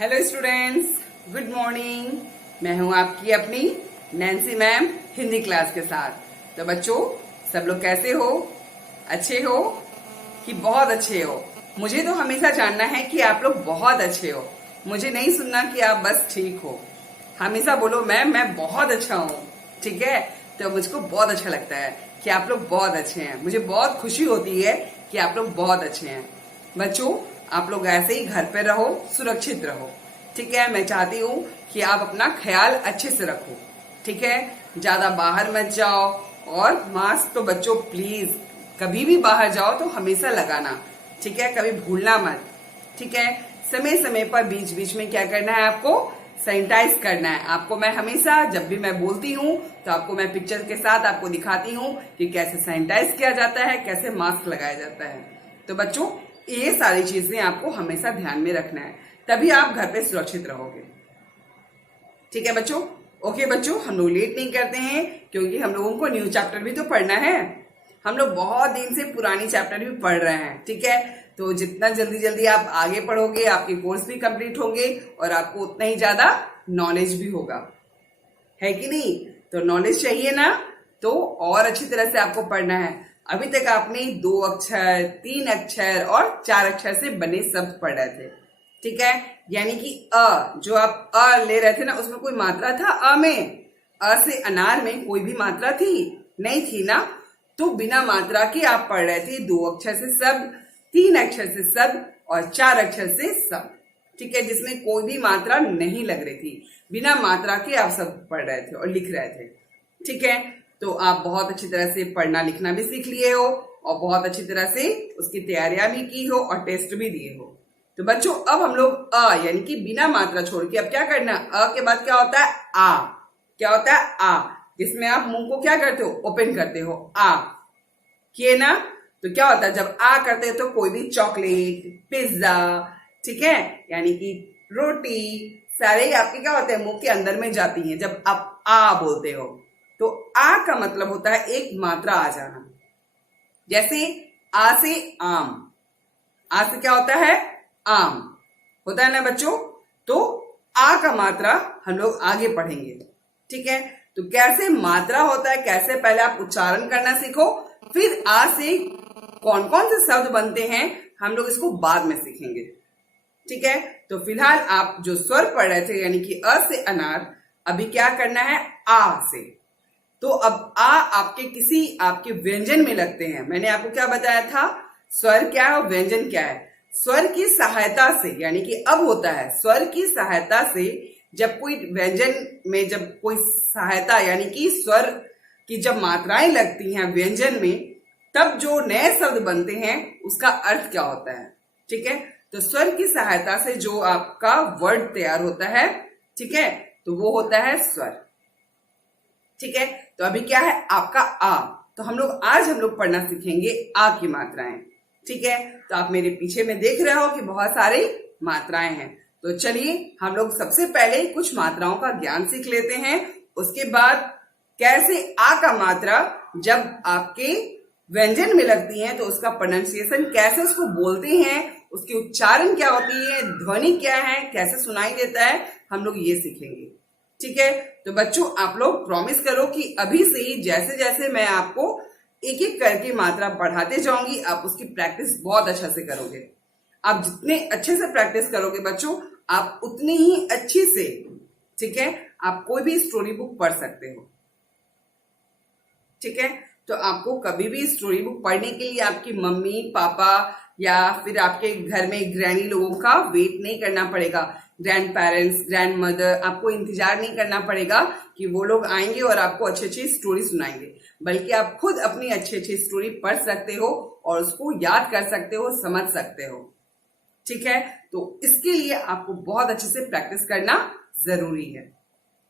Hello students, good morning. मैं हूं आपकी अपनी नैन्सी मैम हिंदी क्लास के साथ। तो बच्चों, सब लोग कैसे हो? अच्छे हो कि बहुत अच्छे हो? मुझे तो हमेशा जानना है कि आप लोग बहुत अच्छे हो। मुझे नहीं सुनना कि आप बस ठीक हो। हमेशा बोलो मैम मैं बहुत अच्छा हूँ, ठीक है? तो मुझको बहुत अच्छा लगता है कि आप लोग बहुत अच्छे हैं। मुझे बहुत खुशी होती है कि आप लोग बहुत अच्छे हैं। बच्चों, आप लोग ऐसे ही घर पे रहो, सुरक्षित रहो, ठीक है? मैं चाहती हूँ कि आप अपना ख्याल अच्छे से रखो, ठीक है? ज्यादा बाहर मत जाओ। और मास्क तो बच्चों प्लीज कभी भी बाहर जाओ तो हमेशा लगाना, ठीक है? कभी भूलना मत, ठीक है? समय समय पर बीच बीच में क्या करना है, आपको सैनिटाइज करना है। आपको मैं हमेशा जब भी मैं बोलती हूँ तो आपको मैं पिक्चर के साथ आपको दिखाती हूँ कि कैसे सैनिटाइज किया जाता है, कैसे मास्क लगाया जाता है। तो बच्चों, ये सारी चीजें आपको हमेशा ध्यान में रखना है, तभी आप घर पे सुरक्षित रहोगे, ठीक है बच्चों? ओके बच्चों, हम लोग लेट नहीं करते हैं क्योंकि हम लोगों को न्यू चैप्टर भी तो पढ़ना है। हम लोग बहुत दिन से पुरानी चैप्टर भी पढ़ रहे हैं, ठीक है? तो जितना जल्दी जल्दी आप आगे पढ़ोगे, आपके कोर्स भी कंप्लीट होंगे और आपको उतना ही ज्यादा नॉलेज भी होगा, है कि नहीं? तो नॉलेज चाहिए ना, तो और अच्छी तरह से आपको पढ़ना है। अभी तक आपने 2 अक्षर, 3 अक्षर और 4 अक्षर से बने शब्द पढ़ रहे थे, ठीक है? यानी कि जो आप ले रहे थे ना, उसमें कोई मात्रा था? में से अनार में कोई भी मात्रा थी? नहीं थी ना। तो बिना मात्रा के आप पढ़ रहे थे 2 अक्षर से शब्द, 3 अक्षर से शब्द और 4 अक्षर से शब्द, ठीक है? जिसमें कोई भी मात्रा नहीं लग रही थी, बिना मात्रा के आप सब पढ़ रहे थे और लिख रहे थे, ठीक है? तो आप बहुत अच्छी तरह से पढ़ना लिखना भी सीख लिए हो और बहुत अच्छी तरह से उसकी तैयारियां भी की हो और टेस्ट भी दिए हो। तो बच्चों, अब हम लोग यानी कि बिना मात्रा छोड़ के अब क्या करना, के बाद क्या होता है? क्या होता है? जिसमें आप मुंह को क्या करते हो? ओपन करते हो। किए ना? तो क्या होता है जब करते हो? तो कोई भी चॉकलेट, पिज्जा, ठीक है, यानी कि रोटी, सारे ही आपके क्या होते हैं, मुंह के अंदर में जाती हैं जब आप बोलते हो। तो का मतलब होता है एक मात्रा आ जाना। जैसे से आम, से क्या होता है? आम होता है ना बच्चों? तो का मात्रा हम लोग आगे पढ़ेंगे, ठीक है? तो कैसे मात्रा होता है, कैसे पहले आप उच्चारण करना सीखो, फिर से कौन कौन से शब्द बनते हैं हम लोग इसको बाद में सीखेंगे, ठीक है? तो फिलहाल आप जो स्वर पढ़ रहे थे यानी कि से अनार, अभी क्या करना है? से। तो अब आपके किसी आपके व्यंजन में लगते हैं। मैंने आपको क्या बताया था? स्वर क्या है और व्यंजन क्या है? स्वर की सहायता से, यानी कि अब होता है स्वर की सहायता से, जब कोई व्यंजन में जब कोई सहायता यानी कि स्वर की जब मात्राएं लगती हैं व्यंजन में, तब जो नए शब्द बनते हैं उसका अर्थ क्या होता है, ठीक है? तो स्वर की सहायता से जो आपका वर्ड तैयार होता है, ठीक है, तो वो होता है स्वर, ठीक है? तो अभी क्या है आपका तो हम लोग पढ़ना सीखेंगे की मात्राएं, ठीक है? तो आप मेरे पीछे में देख रहे हो कि बहुत सारी मात्राएं हैं। तो चलिए हम लोग सबसे पहले कुछ मात्राओं का ज्ञान सीख लेते हैं। उसके बाद कैसे का मात्रा जब आपके व्यंजन में लगती है तो उसका प्रोनाउंसिएशन कैसे उसको बोलते हैं, उसकी उच्चारण क्या होती है, ध्वनि क्या है, कैसे सुनाई देता है, हम लोग ये सीखेंगे, ठीक है? तो बच्चों, आप लोग प्रॉमिस करो कि अभी से ही जैसे जैसे मैं आपको एक एक करके मात्रा बढ़ाते जाऊंगी, आप उसकी प्रैक्टिस बहुत अच्छा से करोगे। आप जितने अच्छे से प्रैक्टिस करोगे बच्चों, आप उतनी ही अच्छी से, ठीक है, आप कोई भी स्टोरी बुक पढ़ सकते हो, ठीक है? तो आपको कभी भी स्टोरी बुक पढ़ने के लिए आपकी मम्मी पापा या फिर आपके घर में ग्रैनी लोगों का वेट नहीं करना पड़ेगा। ग्रैंड पेरेंट्स, ग्रैंड मदर, आपको इंतजार नहीं करना पड़ेगा कि वो लोग आएंगे और आपको अच्छी अच्छी स्टोरी सुनाएंगे, बल्कि आप खुद अपनी अच्छी अच्छी स्टोरी पढ़ सकते हो और उसको याद कर सकते हो, समझ सकते हो, ठीक है? तो इसके लिए आपको बहुत अच्छे से प्रैक्टिस करना जरूरी है,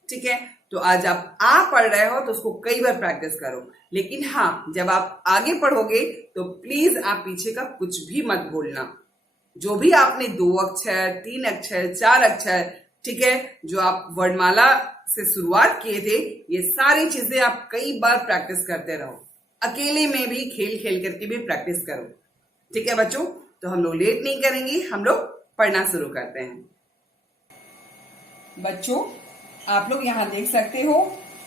ठीक है? तो आज आप पढ़ रहे हो तो उसको कई बार प्रैक्टिस करो, लेकिन हाँ, जब आप आगे पढ़ोगे तो प्लीज आप पीछे का कुछ भी मत भूलना। जो भी आपने 2 अक्षर, 3 अक्षर, 4 अक्षर, ठीक है, जो आप वर्णमाला से शुरुआत किए थे, ये सारी चीजें आप कई बार प्रैक्टिस करते रहो। अकेले में भी खेल खेल करके भी प्रैक्टिस करो, ठीक है बच्चों? तो हम लोग लेट नहीं करेंगे, हम लोग पढ़ना शुरू करते हैं। बच्चों, आप लोग यहाँ देख सकते हो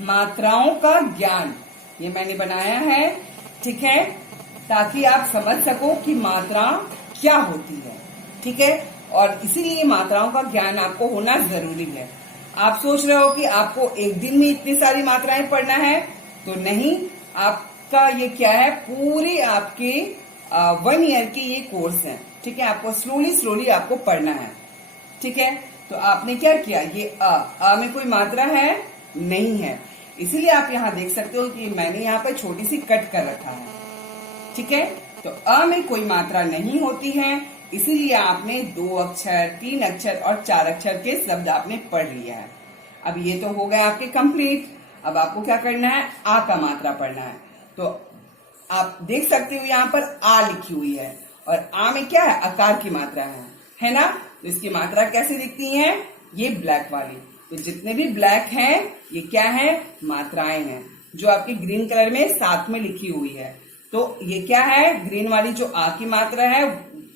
मात्राओं का ज्ञान, ये मैंने बनाया है, ठीक है, ताकि आप समझ सको कि मात्रा क्या होती है, ठीक है। और इसीलिए मात्राओं का ज्ञान आपको होना जरूरी है। आप सोच रहे हो कि आपको एक दिन में इतनी सारी मात्राएं पढ़ना है, तो नहीं, आपका ये क्या है, पूरे आपके 1 ईयर के ये कोर्स है, ठीक है। आपको स्लोली आपको पढ़ना है, ठीक है। तो आपने क्या किया, ये अ में कोई मात्रा है नहीं है, इसीलिए आप यहाँ देख सकते हो कि मैंने यहाँ पर छोटी सी कट कर रखा है, ठीक है। तो अ में कोई मात्रा नहीं होती है, इसीलिए आपने 2 अक्षर, 3 अक्षर और 4 अक्षर के शब्द आपने पढ़ लिया है। अब ये तो हो गया आपके कंप्लीट। अब आपको क्या करना है, आ का मात्रा पढ़ना है। तो आप देख सकते हो यहाँ पर आ लिखी हुई है, और आ में क्या है, आकार की मात्रा है ना। तो इसकी मात्रा कैसे दिखती है, ये ब्लैक वाली। तो जितने भी ब्लैक हैं ये क्या है, मात्राएं हैं, जो आपकी ग्रीन कलर में साथ में लिखी हुई है। तो ये क्या है, ग्रीन वाली जो आ की मात्रा है,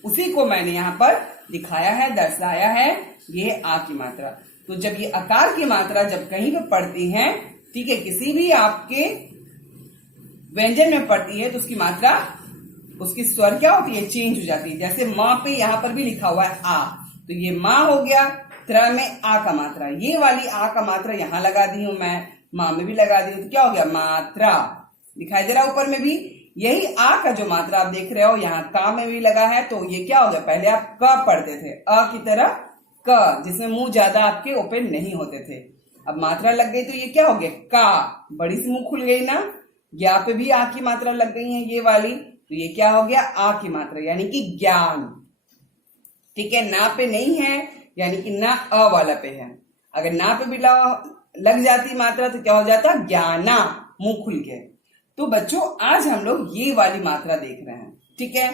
उसी को मैंने यहाँ पर दिखाया है, दर्शाया है, ये आ की मात्रा। तो जब ये आकार की मात्रा जब कहीं पर पड़ती है, ठीक है, किसी भी आपके व्यंजन में पड़ती है, तो उसकी मात्रा, उसकी स्वर क्या होती है, चेंज हो जाती है। जैसे माँ पे यहाँ पर भी लिखा हुआ है आ, तो ये माँ हो गया, त्र में आ का मात्रा, ये वाली आ का मात्रा यहाँ लगा दी हूं मैं, माँ में भी लगा दी, तो क्या हो गया, मात्रा। दिखाई दे रहा ऊपर में भी, यही आ का जो मात्रा आप देख रहे हो यहाँ का में भी लगा है, तो ये क्या हो गया, पहले आप क पढ़ते थे, अ की तरह क, जिसमें मुंह ज्यादा आपके ओपन नहीं होते थे। अब मात्रा लग गई, तो ये क्या हो गया, का, बड़ी सी मुंह खुल गई ना। या पे भी आ की मात्रा लग गई है ये वाली, तो ये क्या हो गया, आ की मात्रा, यानी कि ज्ञान, ठीक है। ना पे नहीं है, यानी कि ना अ वाला पे है। अगर ना पे भी लग जाती मात्रा तो क्या हो जाता, ज्ञाना, मुंह खुल के। तो बच्चों, आज हम लोग ये वाली मात्रा देख रहे हैं, ठीक है।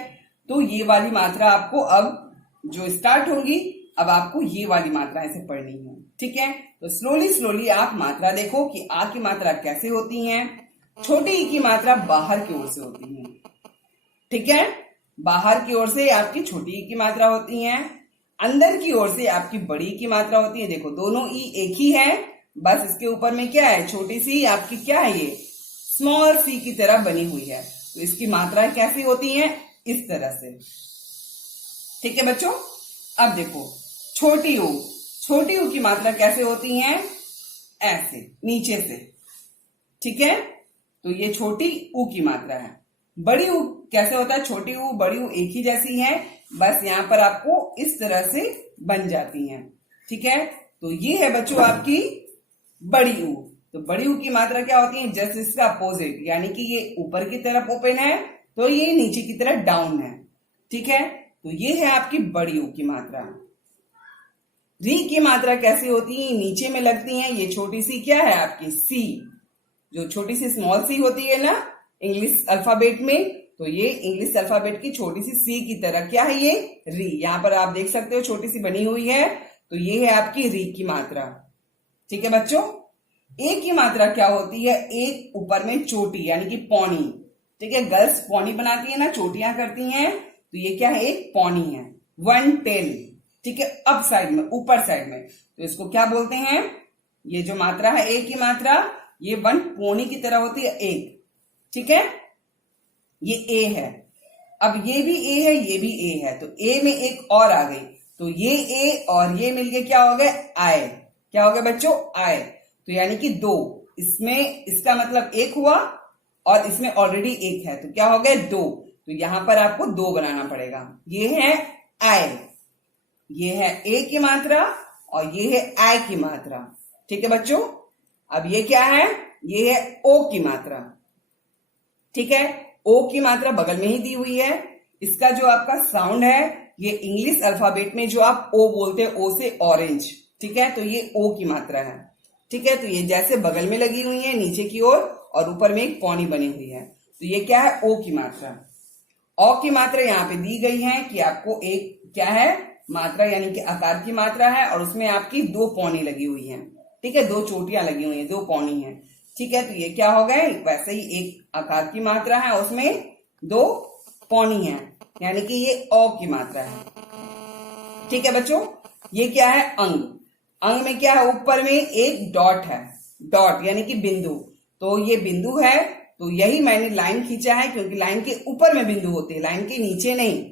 तो ये वाली मात्रा आपको अब जो स्टार्ट होगी, अब आपको ये वाली मात्रा ऐसे पढ़नी है, ठीक है। तो स्लोली आप मात्रा देखो कि आ की मात्रा कैसे होती है। छोटी ई की मात्रा बाहर की ओर से होती है, ठीक है, बाहर की ओर से आपकी छोटी ई की मात्रा होती है, अंदर की ओर से आपकी बड़ी की मात्रा होती है। देखो दोनों ई एक ही है, बस इसके ऊपर में क्या है, छोटी सी आपकी क्या है, ये स्मॉल सी की तरह बनी हुई है। तो इसकी मात्रा कैसी होती है, इस तरह से, ठीक है बच्चों। अब देखो छोटी ऊ की मात्रा कैसे होती है, ऐसे नीचे से, ठीक है। तो ये छोटी ऊ की मात्रा है। बड़ी ऊ कैसे होता है, छोटी ऊ बड़ी ऊ एक ही जैसी है, बस यहाँ पर आपको इस तरह से बन जाती हैं, ठीक है। तो ये है बच्चों आपकी बड़ी ऊ। तो बड़ी ऊ की मात्रा क्या होती है, जस्ट इसका अपोजिट, यानी कि ये ऊपर की तरफ ओपन है, तो ये नीचे की तरफ डाउन है, ठीक है। तो ये है आपकी बड़ी ऊ की मात्रा। री की मात्रा कैसी होती है, नीचे में लगती है, ये छोटी सी क्या है आपकी सी, जो छोटी सी स्मॉल सी होती है ना इंग्लिश अल्फाबेट में, तो ये इंग्लिश अल्फाबेट की छोटी सी की तरह क्या है, ये री। यहाँ पर आप देख सकते हो छोटी सी बनी हुई है, तो ये है आपकी री की मात्रा, ठीक है बच्चों। ए की मात्रा क्या होती है, एक ऊपर में चोटी, यानी कि पौनी, ठीक है। गर्ल्स पौनी बनाती है ना, चोटियां करती हैं, तो ये क्या है, एक पौनी है, 1 टेल, ठीक है, अप साइड में, ऊपर साइड में। तो इसको क्या बोलते हैं, ये जो मात्रा है ए की मात्रा, ये 1 पौनी की तरह होती है, एक, ठीक है। ये ए है, अब ये भी ए है, ये भी ए है, तो ए में एक और आ गई, तो ये ए और ये मिलके क्या हो गए, आए। क्या हो गया बच्चों, आए। तो यानी कि 2, इसमें इसका मतलब 1 हुआ, और इसमें ऑलरेडी 1 है, तो क्या हो गया 2। तो यहां पर आपको 2 बनाना पड़ेगा। ये है आए, ये है ए की मात्रा, और ये है आय की मात्रा, ठीक है बच्चों। अब ये क्या है, ये है ओ की मात्रा, ठीक है। ओ की मात्रा बगल में ही दी हुई है। इसका जो आपका साउंड है, ये इंग्लिश अल्फाबेट में जो आप ओ बोलते हैं, ओ से ऑरेंज, ठीक है, तो ये ओ की मात्रा है, ठीक है। तो ये जैसे बगल में लगी हुई है नीचे की ओर, और ऊपर में एक पौनी बनी हुई है, तो ये क्या है, ओ की मात्रा। ओ की मात्रा यहाँ पे दी गई है कि आपको एक क्या है, मात्रा यानी कि आकार की मात्रा है, और उसमें आपकी 2 पौनी लगी हुई है, ठीक है, 2 चोटियां लगी हुई है, 2 पौनी है, ठीक है। तो ये क्या हो गए, वैसे ही एक आकार की मात्रा है, उसमें 2 पौनी है, यानी कि ये ओ की मात्रा है, ठीक है बच्चों। ये क्या है, अंग। अंग में क्या है, ऊपर में एक डॉट है, डॉट यानी कि बिंदु। तो ये बिंदु है, तो यही मैंने लाइन खींचा है, क्योंकि लाइन के ऊपर में बिंदु होते हैं, लाइन के नीचे नहीं।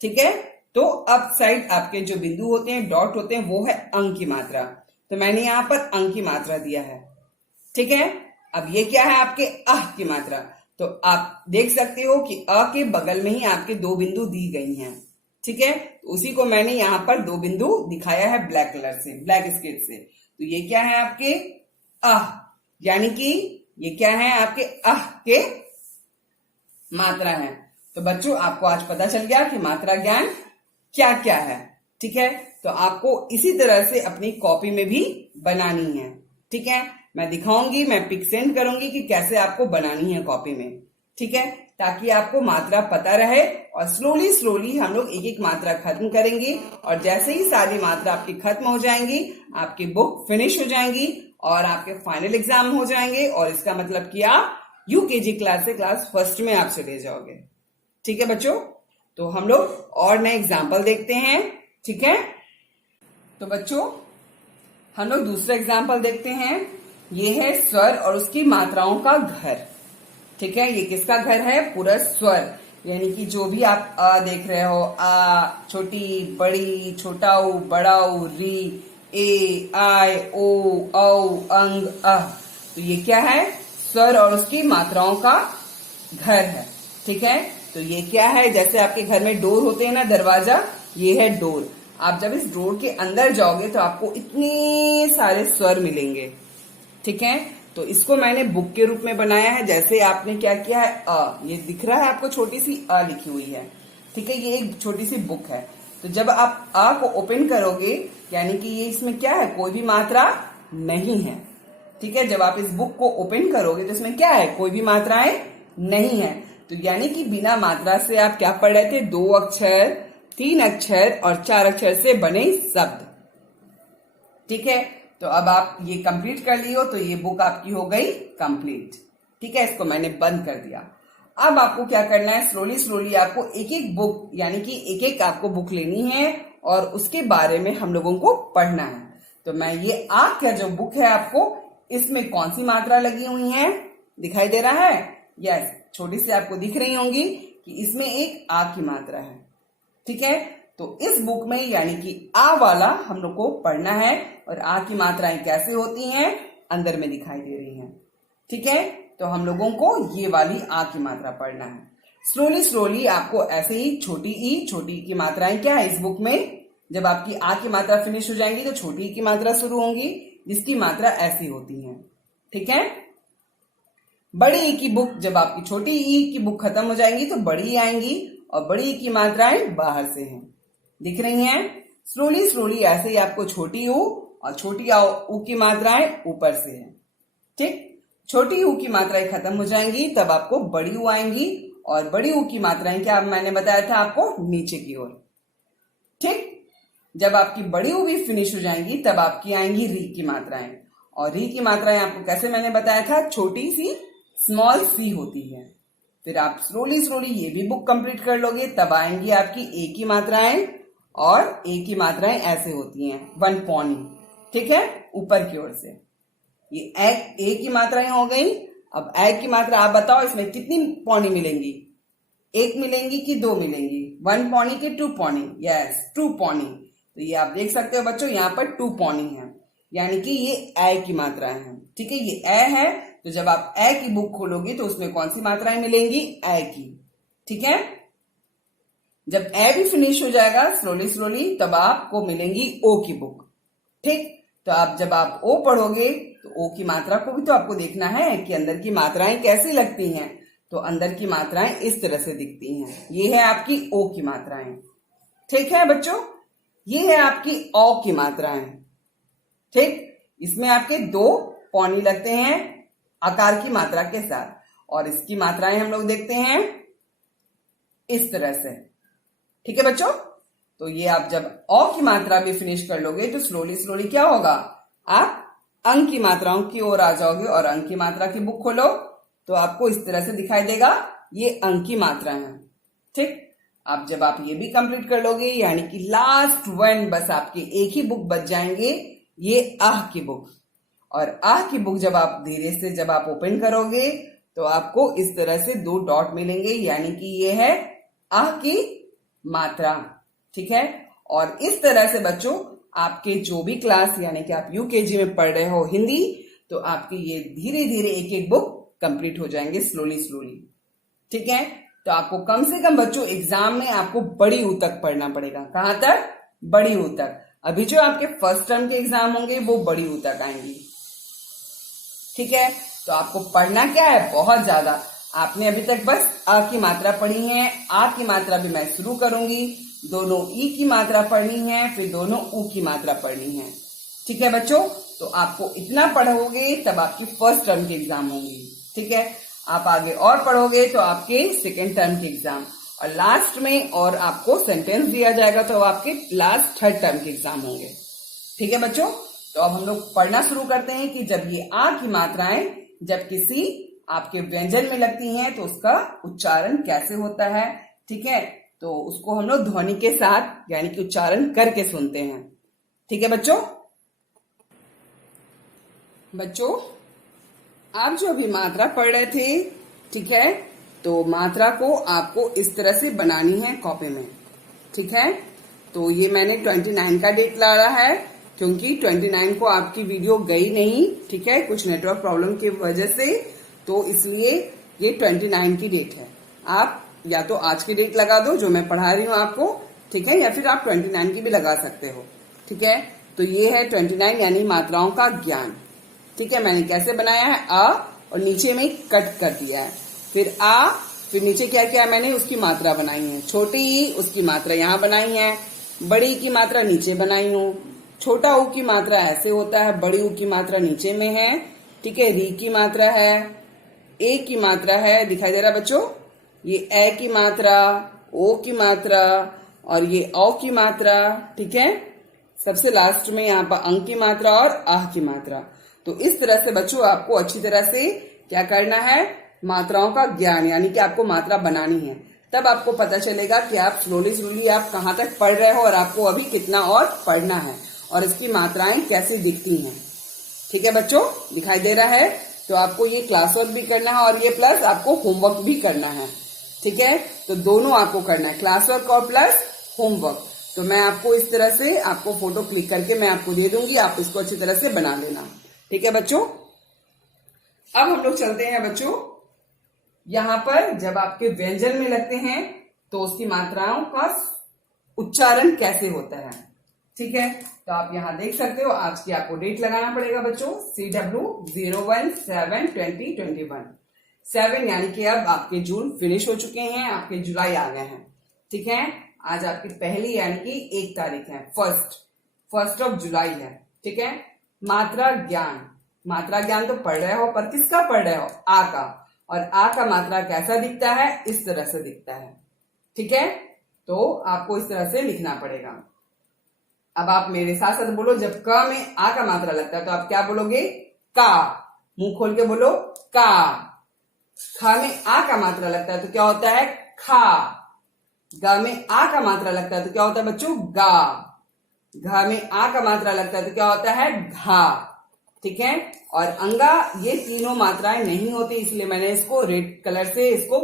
ठीक है, तो अप साइड आपके जो बिंदु होते हैं, डॉट होते हैं, वो है अंग की मात्रा। तो मैंने यहां पर अंग की मात्रा दिया है। ठीक है, अब ये क्या है, आपके अह की मात्रा। तो आप देख सकते हो कि अ के बगल में ही आपके दो बिंदु दी गई हैं। ठीक है, तो उसी को मैंने यहां पर दो बिंदु दिखाया है ब्लैक कलर से, ब्लैक स्केच से। तो ये क्या है, आपके अह, यानी कि ये क्या है, आपके अह के मात्रा है। तो बच्चों, आपको आज पता चल गया कि मात्रा ज्ञान क्या क्या है। ठीक है, तो आपको इसी तरह से अपनी कॉपी में भी बनानी है। ठीक है, मैं दिखाऊंगी, मैं पिक सेंड करूंगी कि कैसे आपको बनानी है कॉपी में। ठीक है, ताकि आपको मात्रा पता रहे, और स्लोली स्लोली हम लोग एक एक मात्रा खत्म करेंगे, और जैसे ही सारी मात्रा आपकी खत्म हो जाएंगी, आपकी बुक फिनिश हो जाएंगी और आपके फाइनल एग्जाम हो जाएंगे। और इसका मतलब कि आप यूकेजी क्लास से क्लास फर्स्ट में आप चले जाओगे। ठीक है बच्चों, तो हम लोग और नए एग्जाम्पल देखते हैं। ठीक है, तो बच्चों हम लोग दूसरा एग्जाम्पल देखते हैं। ये है स्वर और उसकी मात्राओं का घर। ठीक है, ये किसका घर है, पूरा स्वर, यानी कि जो भी आप अ देख रहे हो, आ, छोटी, बड़ी, छोटा उ, बड़ा उ, री, ए, आई, ओ, औ, अंग, अह। तो ये क्या है, स्वर और उसकी मात्राओं का घर है। ठीक है, तो ये क्या है, जैसे आपके घर में डोर होते हैं ना, दरवाजा, ये है डोर। आप जब इस डोर के अंदर जाओगे तो आपको इतने सारे स्वर मिलेंगे। ठीक है, तो इसको मैंने बुक के रूप में बनाया है। जैसे आपने क्या किया है, अ, ये दिख रहा है आपको, छोटी सी अ लिखी हुई है। ठीक है, ये एक छोटी सी बुक है। तो जब आप अ को ओपन करोगे, यानी कि ये इसमें क्या है, कोई भी मात्रा नहीं है। ठीक है, जब आप इस बुक को ओपन करोगे तो इसमें क्या है, कोई भी मात्राएं नहीं है। तो यानी कि बिना मात्रा से आप क्या पढ़ रहे थे, 2 अक्षर, 3 अक्षर और 4 अक्षर से बने शब्द। ठीक है, तो अब आप ये कंप्लीट कर लियो, तो ये बुक आपकी हो गई कंप्लीट। ठीक है, इसको मैंने बंद कर दिया। अब आपको क्या करना है, स्लोली स्लोली आपको एक एक बुक, यानी कि एक एक आपको बुक लेनी है और उसके बारे में हम लोगों को पढ़ना है। तो मैं ये आंख का जो बुक है, आपको इसमें कौन सी मात्रा लगी हुई है, दिखाई दे रहा है, यस, छोटी सी आपको दिख रही होंगी कि इसमें एक आ की मात्रा है। ठीक है, तो इस बुक में यानी कि आ वाला हम लोग को पढ़ना है, और आ की मात्राएं कैसे होती हैं, अंदर में दिखाई दे रही हैं। ठीक है, तो हम लोगों को ये वाली आ की मात्रा पढ़ना है। स्लोली स्लोली आपको ऐसे ही छोटी ई की मात्राएं क्या है इस बुक में, जब आपकी आ की मात्रा फिनिश हो जाएंगी तो छोटी ई की मात्रा शुरू होंगी, जिसकी मात्रा ऐसी होती है। ठीक है, बड़ी ई की बुक, जब आपकी छोटी ई की बुक खत्म हो जाएंगी तो बड़ी ई आएंगी, और बड़ी ई की मात्राएं बाहर से हैं, दिख रही हैं। स्लोली स्लोली ऐसे ही आपको छोटी ऊ और छोटी ऊ की मात्राएं ऊपर से है। ठीक, छोटी ऊ की मात्राएं खत्म हो जाएंगी तब आपको बड़ी ऊ आएंगी, और बड़ी ऊ की मात्राएं क्या मैंने बताया था आपको, नीचे की ओर। ठीक, जब आपकी बड़ी ऊ भी फिनिश हो जाएंगी तब आपकी आएंगी री की मात्राएं, और री की मात्राएं आपको कैसे मैंने बताया था, छोटी सी स्मॉल सी होती है। फिर आप स्लोली स्लोली ये भी बुक कंप्लीट कर लोगे, तब आएंगी आपकी ए की मात्राएं, और ए की मात्राएं ऐसे होती हैं 1 पौनी। ठीक है, ऊपर की ओर से ये ए की मात्राएं हो गई। अब ए की मात्रा आप बताओ, इसमें कितनी पौनी मिलेंगी, 1 मिलेंगी कि 2 मिलेंगी, 1 पौनी की 2 पौनी, यस 2 पौनी। तो ये आप देख सकते हो बच्चों, यहाँ पर 2 पौनी है, यानी कि ये ए की मात्राएं हैं। ठीक है, ये ए है, तो जब आप ए की बुक खोलोगे तो उसमें कौन सी मात्राएं मिलेंगी, ए की। ठीक है, जब ए भी फिनिश हो जाएगा स्लोली स्लोली, तब आपको मिलेंगी ओ की बुक। ठीक, तो आप जब आप ओ पढ़ोगे तो ओ की मात्रा को भी तो आपको देखना है कि अंदर की मात्राएं कैसी लगती हैं। तो अंदर की मात्राएं इस तरह से दिखती हैं, ये है आपकी ओ की मात्राएं। ठीक है बच्चों, ये है आपकी औ की मात्राएं। ठीक, इसमें आपके 2 पौनी लगते हैं आकार की मात्रा के साथ, और इसकी मात्राएं हम लोग देखते हैं इस तरह से। ठीक है बच्चों, तो ये आप जब औ की मात्रा भी फिनिश कर लोगे तो स्लोली स्लोली क्या होगा, आप अंक की मात्राओं की ओर आ जाओगे, और अंक की मात्रा की बुक खोलो तो आपको इस तरह से दिखाई देगा, ये अंक की मात्रा है। ठीक, अब जब आप ये भी कंप्लीट कर लोगे, यानी कि लास्ट 1 बस आपके एक ही बुक बच जाएंगे, ये आह की बुक। और आह की बुक जब आप धीरे से जब आप ओपन करोगे तो आपको इस तरह से 2 डॉट मिलेंगे, यानी कि ये है आह की मात्रा। ठीक है। और इस तरह से बच्चों आपके जो भी क्लास यानी कि आप यूकेजी में पढ़ रहे हो हिंदी, तो आपकी ये धीरे धीरे एक एक बुक कंप्लीट हो जाएंगे स्लोली स्लोली। ठीक है। तो आपको कम से कम बच्चों एग्जाम में आपको बड़ी ऊ तक पढ़ना पड़ेगा। कहां तक? बड़ी ऊ तक। अभी जो आपके फर्स्ट टर्म के एग्जाम होंगे वो बड़ी ऊ तक आएंगी। ठीक है। तो आपको पढ़ना क्या है? बहुत ज्यादा। आपने अभी तक बस अ की मात्रा पढ़ी है, आ की मात्रा भी मैं शुरू करूंगी, दोनों ई की मात्रा पढ़नी है, फिर दोनों ऊ की मात्रा पढ़नी है। ठीक है बच्चों। तो आपको इतना पढ़ोगे तब आपकी फर्स्ट टर्म की एग्जाम होंगी। ठीक है। आप आगे और पढ़ोगे तो आपके सेकेंड टर्म के एग्जाम, और लास्ट में और आपको सेंटेंस दिया जाएगा तो आपके लास्ट थर्ड टर्म के एग्जाम होंगे। ठीक है बच्चों। तो अब हम लोग पढ़ना शुरू करते हैं कि जब ये आ की मात्राएं जब किसी आपके व्यंजन में लगती हैं तो उसका उच्चारण कैसे होता है। ठीक है। तो उसको हम लोग ध्वनि के साथ यानी कि उच्चारण करके सुनते हैं। ठीक है बच्चों। बच्चों आप जो अभी मात्रा पढ़ रहे थे, ठीक है, तो मात्रा को आपको इस तरह से बनानी है कॉपी में। ठीक है। तो ये मैंने 29 का डेट ला रहा है क्योंकि 29 को आपकी वीडियो गई नहीं। ठीक है। कुछ नेटवर्क प्रॉब्लम की वजह से, तो इसलिए ये 29 की डेट है। आप या तो आज की डेट लगा दो जो मैं पढ़ा रही हूँ आपको, ठीक है, या फिर आप 29 की भी लगा सकते हो। ठीक है। तो ये है 29 यानी मात्राओं का ज्ञान। ठीक है। मैंने कैसे बनाया है? अ और नीचे में कट कर दिया है, फिर आ, फिर नीचे क्या किया मैंने? उसकी मात्रा बनाई है। छोटी ई उसकी मात्रा यहाँ बनाई है, बड़ी की मात्रा नीचे बनाई हूँ। छोटा ऊ की मात्रा ऐसे होता है, बड़ी ऊ की मात्रा नीचे में है। ठीक है। री की मात्रा है, ए की मात्रा है, दिखाई दे रहा बच्चों? ये ए की मात्रा, ओ की मात्रा और ये औ की मात्रा। ठीक है। सबसे लास्ट में यहाँ पर अंक की मात्रा और आह की मात्रा। तो इस तरह से बच्चों आपको अच्छी तरह से क्या करना है? मात्राओं का ज्ञान यानी कि आपको मात्रा बनानी है। तब आपको पता चलेगा कि आप स्लोली स्लोली आप कहाँ तक पढ़ रहे हो और आपको अभी कितना और पढ़ना है और इसकी मात्राएं कैसी दिखती हैं। ठीक है बच्चों, दिखाई दे रहा है? तो आपको ये क्लास वर्क भी करना है और ये प्लस आपको होमवर्क भी करना है। ठीक है। तो दोनों आपको करना है, क्लास वर्क और प्लस होमवर्क। तो मैं आपको इस तरह से आपको फोटो क्लिक करके मैं आपको दे दूंगी, आप इसको अच्छी तरह से बना लेना। ठीक है बच्चों। अब हम लोग चलते हैं बच्चों, यहां पर जब आपके व्यंजन में लगते हैं तो उसकी मात्राओं का उच्चारण कैसे होता है। ठीक है। तो आप यहां देख सकते हो, आज की आपको डेट लगाना पड़ेगा बच्चों, CW01/7/2021। 7 यानी कि अब आपके जून फिनिश हो चुके हैं, आपके जुलाई आ गए हैं। ठीक है। आज आपकी पहली यानी कि 1 तारीख है, फर्स्ट ऑफ जुलाई है। ठीक है। मात्रा ज्ञान, मात्रा ज्ञान तो पढ़ रहे हो, पर किसका पढ़ रहे हो? आ का। और आ का मात्रा कैसा दिखता है? इस तरह से दिखता है। ठीक है। तो आपको इस तरह से लिखना पड़ेगा। अब आप मेरे साथ साथ बोलो, जब क में आ का मात्रा लगता है तो आप क्या बोलोगे? का। मुंह खोल के बोलो, का। ख में आ का मात्रा लगता है तो क्या होता है? खा। ग में आ का मात्रा लगता है तो क्या होता है बच्चों? गा। घ में आ का मात्रा लगता है तो क्या होता है? घा। ठीक है। और अंगा, ये तीनों मात्राएं नहीं होती, इसलिए मैंने इसको रेड कलर से इसको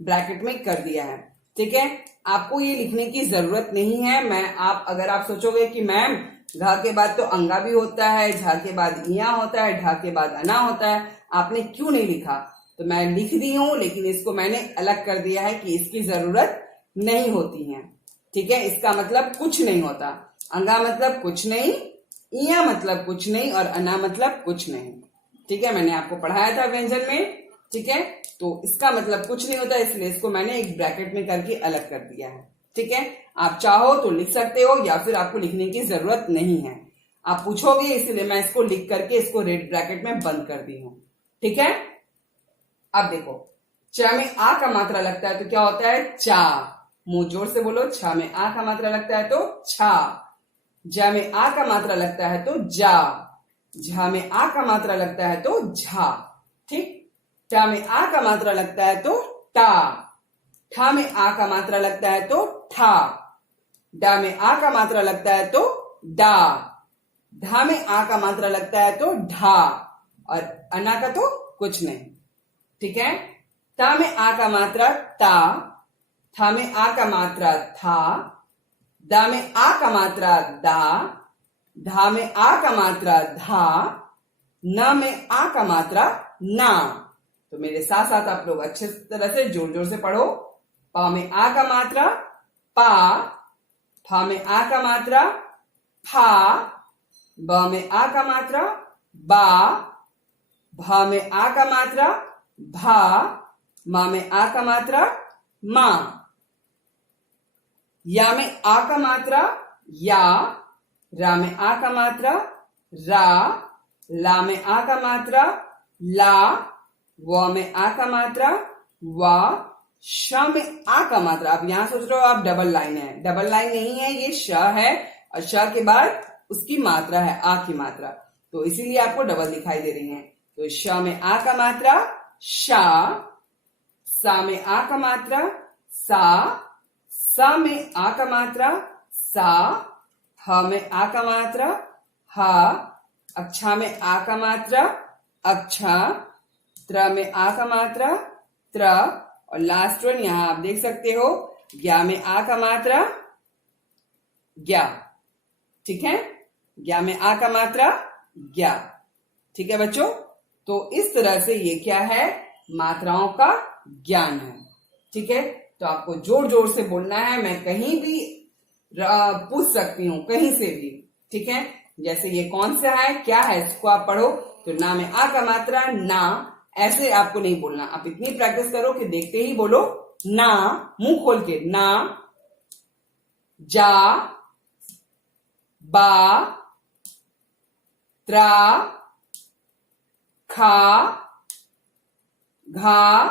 ब्रैकेट में कर दिया है। ठीक है। आपको ये लिखने की जरूरत नहीं है। अगर आप सोचोगे कि मैम घ के बाद तो अंगा भी होता है, झा के बाद इया होता है, ढा के बाद अना होता है, आपने क्यों नहीं लिखा? तो मैं लिख दी हूं, लेकिन इसको मैंने अलग कर दिया है कि इसकी जरूरत नहीं होती है। ठीक है। इसका मतलब कुछ नहीं होता। अंगा मतलब कुछ नहीं, इया मतलब कुछ नहीं और अना मतलब कुछ नहीं। ठीक है। मैंने आपको पढ़ाया था व्यंजन में। ठीक है। तो इसका मतलब कुछ नहीं होता, इसलिए इसको मैंने एक ब्रैकेट में करके अलग कर दिया है। ठीक है। आप चाहो तो लिख सकते हो या फिर आपको लिखने की जरूरत नहीं है। आप पूछोगे इसलिए मैं इसको लिख करके इसको रेड ब्रैकेट में बंद कर दी हूं। ठीक है। अब देखो, च में आ का मात्रा लगता है तो क्या होता है? चा। मुंह जोर से बोलो, छ में आ का मात्रा लगता है तो छा। ज में आ का मात्रा लगता है तो जा। झा में आ का मात्रा लगता है तो झा। ठीक। टा में आ का मात्रा लगता है तो टा। ठा में आ का मात्रा लगता है तो ठा। डा में आ का मात्रा लगता है तो डा। धा में आ का मात्रा लगता है तो ढा, और अना का तो कुछ नहीं। ठीक है। ता में आ का मात्रा ता, था में आ का मात्रा था, दा में आ का मात्रा दा, धा में आ का मात्रा धा, न में आ का मात्रा ना। तो मेरे साथ साथ आप लोग अच्छे तरह से जोर जोर से पढ़ो। पा में आ का मात्रा पा, फा में आ का मात्रा फा, ब में आ का मात्रा बा, भा में आ का मात्रा भा, मा में आ का मात्रा मा, या में आ का मात्रा या, रा में आ का मात्रा रा, ला में आ का मात्रा ला, व में आ का मात्रा वा, श में आ का मात्रा। आप यहां सोच रहे हो आप डबल लाइन है, डबल लाइन नहीं है, ये श है और श के बाद उसकी मात्रा है आ की मात्रा, तो इसीलिए आपको डबल दिखाई दे रही है। तो श में आ का मात्रा शा, सा में आ का मात्रा सा, सा में आ का मात्रा सा, ह में आ का मात्रा हा, अक्षा में आ का मात्रा अक्षा, त्र में आ का मात्रा त्र, और लास्ट वन यहां आप देख सकते हो ज्ञा में आ का मात्रा ज्ञा। ठीक है, ज्ञा में आ का मात्रा ज्ञा। ठीक है बच्चों, तो इस तरह से ये क्या है, मात्राओं का ज्ञान है। ठीक है, तो आपको जोर जोर से बोलना है, मैं कहीं भी पूछ सकती हूँ कहीं से भी। ठीक है, जैसे ये कौन सा है क्या है इसको आप पढ़ो, तो ना में आ का मात्रा ना, ऐसे आपको नहीं बोलना। आप इतनी प्रैक्टिस करो कि देखते ही बोलो ना, मुंह खोल के ना, जा, बा, त्रा, खा, घा,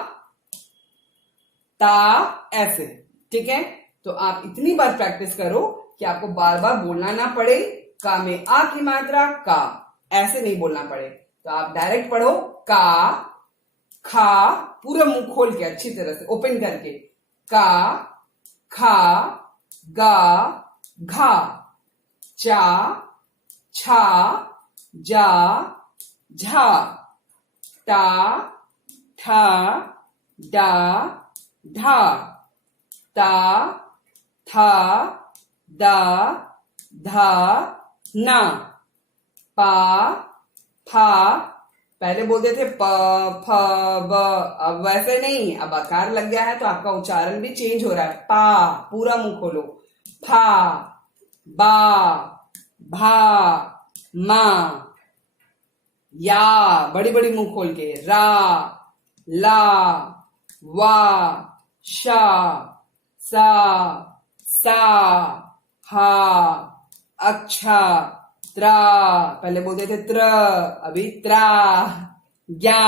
ता, ऐसे। ठीक है, तो आप इतनी बार प्रैक्टिस करो कि आपको बार बार बोलना ना पड़े। का में आ की मात्रा का, ऐसे नहीं बोलना पड़े, तो आप डायरेक्ट पढ़ो का, खा, पूरा मुंह खोल के अच्छी तरह से ओपन करके, का, खा, गा, घा, चा, छा, जा, झा, ता, ठा, डा, ढा, ता, था, दा, धा, ना, पा, फा, पहले बोलते थे प, फ, ब, अब वैसे नहीं, अब आकार लग गया है तो आपका उच्चारण भी चेंज हो रहा है। पा, पूरा मुंह खोलो, फा, बा, भा, मा, या, बड़ी बड़ी मुंह खोल के, रा, ला, वा, शा, सा, सा, हा, अच्छा, त्रा, पहले बोलते थे त्र, अभी त्रा, ज्ञा।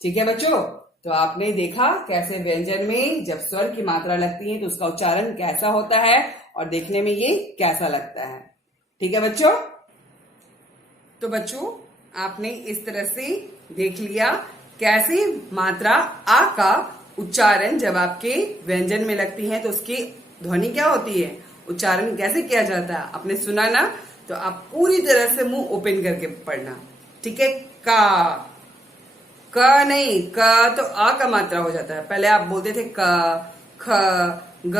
ठीक है बच्चों, तो आपने देखा कैसे व्यंजन में जब स्वर की मात्रा लगती है तो उसका उच्चारण कैसा होता है और देखने में ये कैसा लगता है। ठीक है बच्चों, तो बच्चों आपने इस तरह से देख लिया कैसे मात्रा आ का उच्चारण जब आपके व्यंजन में लगती है तो उसकी ध्वनि क्या होती है, उच्चारण कैसे किया जाता है, आपने सुना ना। तो आप पूरी तरह से मुंह ओपन करके पढ़ना। ठीक है, का, क नहीं, क तो आ का मात्रा हो जाता है। पहले आप बोलते थे क, ख, ग,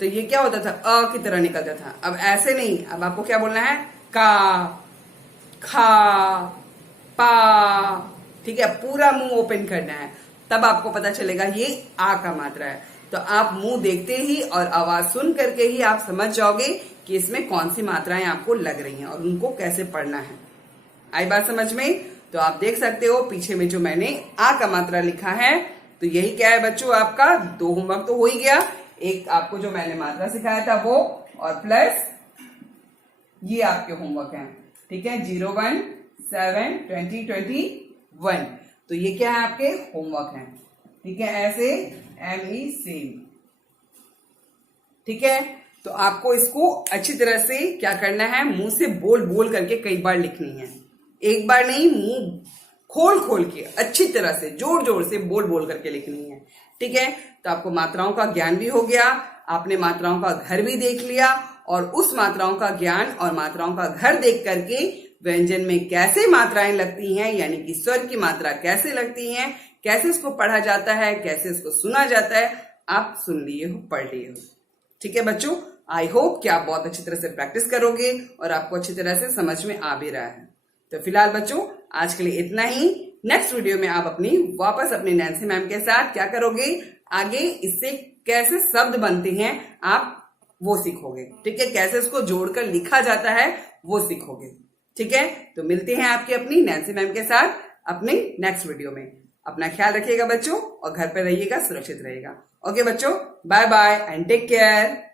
तो ये क्या होता था, अ की तरह निकलता था। अब ऐसे नहीं, अब आपको क्या बोलना है, का, खा, पा। ठीक है, पूरा मुंह ओपन करना है, तब आपको पता चलेगा ये आ का मात्रा है। तो आप मुंह देखते ही और आवाज सुन करके ही आप समझ जाओगे कि इसमें कौन सी मात्राएं आपको लग रही हैं और उनको कैसे पढ़ना है। आई बात समझ में? तो आप देख सकते हो पीछे में जो मैंने आ का मात्रा लिखा है, तो यही क्या है बच्चों, आपका 2 होमवर्क तो हो ही गया। एक आपको जो मैंने मात्रा सिखाया था वो, और प्लस ये आपके होमवर्क हैं। ठीक है, 0, 1, 7, 20, 21, तो ये क्या है आपके होमवर्क हैं। ठीक है, ऐसे ME सेम। ठीक है, तो आपको इसको अच्छी तरह से क्या करना है, मुंह से बोल बोल करके कई बार लिखनी है, एक बार नहीं, मुंह खोल खोल के अच्छी तरह से जोर जोर से बोल बोल करके लिखनी है। ठीक है, तो आपको मात्राओं का ज्ञान भी हो गया, आपने मात्राओं का घर भी देख लिया और उस मात्राओं का ज्ञान और मात्राओं का घर देख करके व्यंजन में कैसे मात्राएं लगती हैं, यानी कि स्वर की मात्रा कैसे लगती हैं, कैसे इसको पढ़ा जाता है, कैसे इसको सुना जाता है, आप सुन लिए हो, पढ़ लिए हो। ठीक है बच्चों, आई होप कि आप बहुत अच्छी तरह से प्रैक्टिस करोगे और आपको अच्छी तरह से समझ में आ भी रहा है। तो फिलहाल बच्चों आज के लिए इतना ही। नेक्स्ट वीडियो में आप वापस अपनी नैन्सी मैम के साथ क्या करोगे, आगे इससे कैसे शब्द बनते हैं आप वो सीखोगे। ठीक है, कैसे इसको जोड़कर लिखा जाता है वो सीखोगे। ठीक है, तो मिलते हैं आपकी अपनी नैन्सी मैम के साथ अपने नेक्स्ट वीडियो में। अपना ख्याल रखिएगा बच्चों और घर पर रहिएगा, सुरक्षित रहेगा। ओके बच्चों, bye bye and take care.